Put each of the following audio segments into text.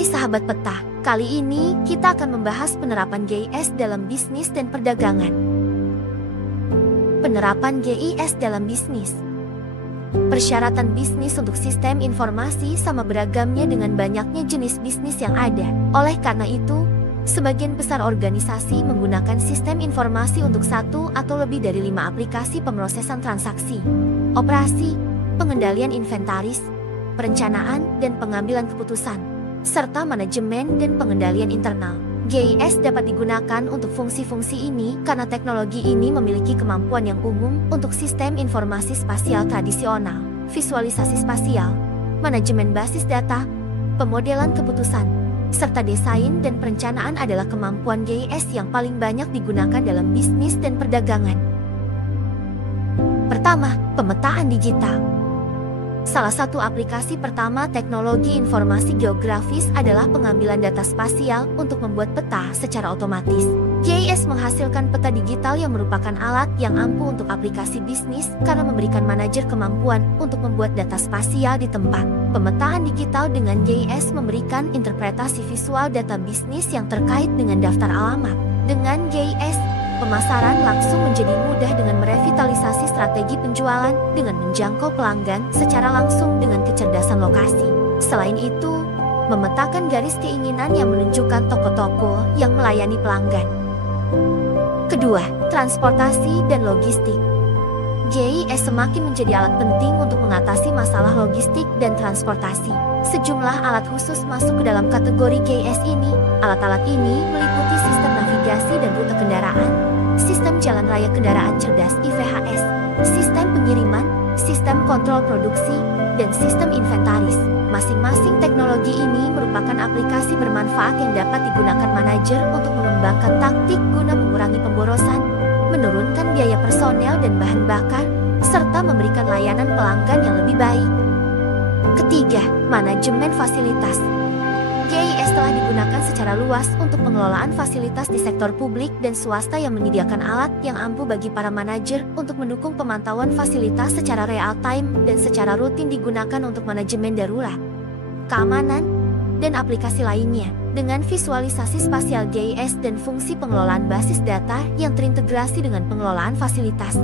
Hai sahabat peta, kali ini kita akan membahas penerapan GIS dalam bisnis dan perdagangan. Penerapan GIS dalam bisnis. Persyaratan bisnis untuk sistem informasi sama beragamnya dengan banyaknya jenis bisnis yang ada. Oleh karena itu, sebagian besar organisasi menggunakan sistem informasi untuk satu atau lebih dari 5 aplikasi pemrosesan transaksi, operasi, pengendalian inventaris, perencanaan dan pengambilan keputusan, serta manajemen dan pengendalian internal. GIS dapat digunakan untuk fungsi-fungsi ini karena teknologi ini memiliki kemampuan yang umum untuk sistem informasi spasial tradisional, visualisasi spasial, manajemen basis data, pemodelan keputusan, serta desain dan perencanaan adalah kemampuan GIS yang paling banyak digunakan dalam bisnis dan perdagangan. Pertama, pemetaan digital. Salah satu aplikasi pertama teknologi informasi geografis adalah pengambilan data spasial untuk membuat peta secara otomatis. GIS menghasilkan peta digital yang merupakan alat yang ampuh untuk aplikasi bisnis karena memberikan manajer kemampuan untuk membuat data spasial di tempat. Pemetaan digital dengan GIS memberikan interpretasi visual data bisnis yang terkait dengan daftar alamat. Dengan GIS, pemasaran langsung menjadi mudah dengan merevitalisasi strategi penjualan dengan menjangkau pelanggan secara langsung dengan kecerdasan lokasi. Selain itu, memetakan garis keinginan yang menunjukkan toko-toko yang melayani pelanggan. Kedua, transportasi dan logistik. GIS semakin menjadi alat penting untuk mengatasi masalah logistik dan transportasi. Sejumlah alat khusus masuk ke dalam kategori GIS ini. Alat-alat ini meliputi sistem navigasi dan rute kendaraan, sistem jalan raya kendaraan cerdas (IVHS), sistem pengiriman, sistem kontrol produksi, dan sistem inventaris. Masing-masing teknologi ini merupakan aplikasi bermanfaat yang dapat digunakan manajer untuk mengembangkan taktik guna mengurangi pemborosan, menurunkan biaya personel dan bahan bakar, serta memberikan layanan pelanggan yang lebih baik. Ketiga, manajemen fasilitas. GIS telah digunakan secara luas untuk pengelolaan fasilitas di sektor publik dan swasta yang menyediakan alat yang ampuh bagi para manajer untuk mendukung pemantauan fasilitas secara real-time dan secara rutin digunakan untuk manajemen darurat, keamanan, dan aplikasi lainnya. Dengan visualisasi spasial GIS dan fungsi pengelolaan basis data yang terintegrasi dengan pengelolaan fasilitas,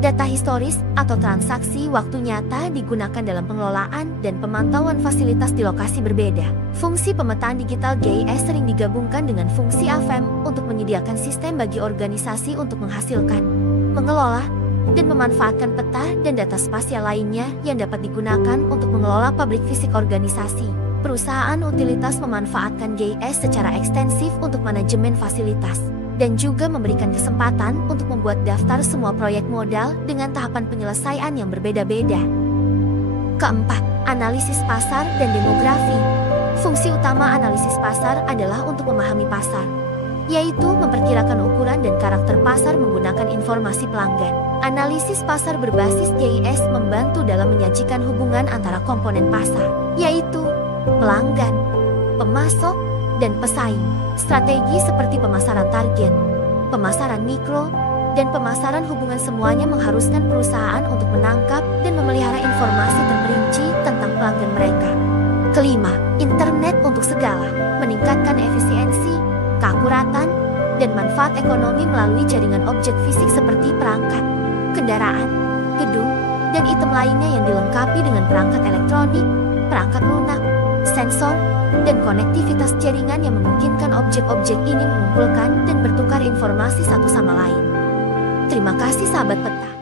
data historis atau transaksi waktu nyata digunakan dalam pengelolaan dan pemantauan fasilitas di lokasi berbeda. Fungsi pemetaan digital GIS sering digabungkan dengan fungsi AVM untuk menyediakan sistem bagi organisasi untuk menghasilkan, mengelola, dan memanfaatkan peta dan data spasial lainnya yang dapat digunakan untuk mengelola pabrik fisik organisasi. Perusahaan utilitas memanfaatkan GIS secara ekstensif untuk manajemen fasilitas, dan juga memberikan kesempatan untuk membuat daftar semua proyek modal dengan tahapan penyelesaian yang berbeda-beda. Keempat, analisis pasar dan demografi. Fungsi utama analisis pasar adalah untuk memahami pasar, yaitu memperkirakan ukuran dan karakter pasar menggunakan informasi pelanggan. Analisis pasar berbasis GIS membantu dalam menyajikan hubungan antara komponen pasar, yaitu pelanggan, pemasok, dan pesaing. Strategi seperti pemasaran target, pemasaran mikro, dan pemasaran hubungan semuanya mengharuskan perusahaan untuk menangkap dan memelihara informasi terperinci tentang pelanggan mereka. Kelima, internet untuk segala, meningkatkan efisiensi, keakuratan, dan manfaat ekonomi melalui jaringan objek fisik seperti perangkat, kendaraan, gedung, dan item lainnya yang dilengkapi dengan perangkat elektronik, perangkat lunak, sensor, dan konektivitas jaringan yang memungkinkan objek-objek ini mengumpulkan dan bertukar informasi satu sama lain. Terima kasih sahabat peta.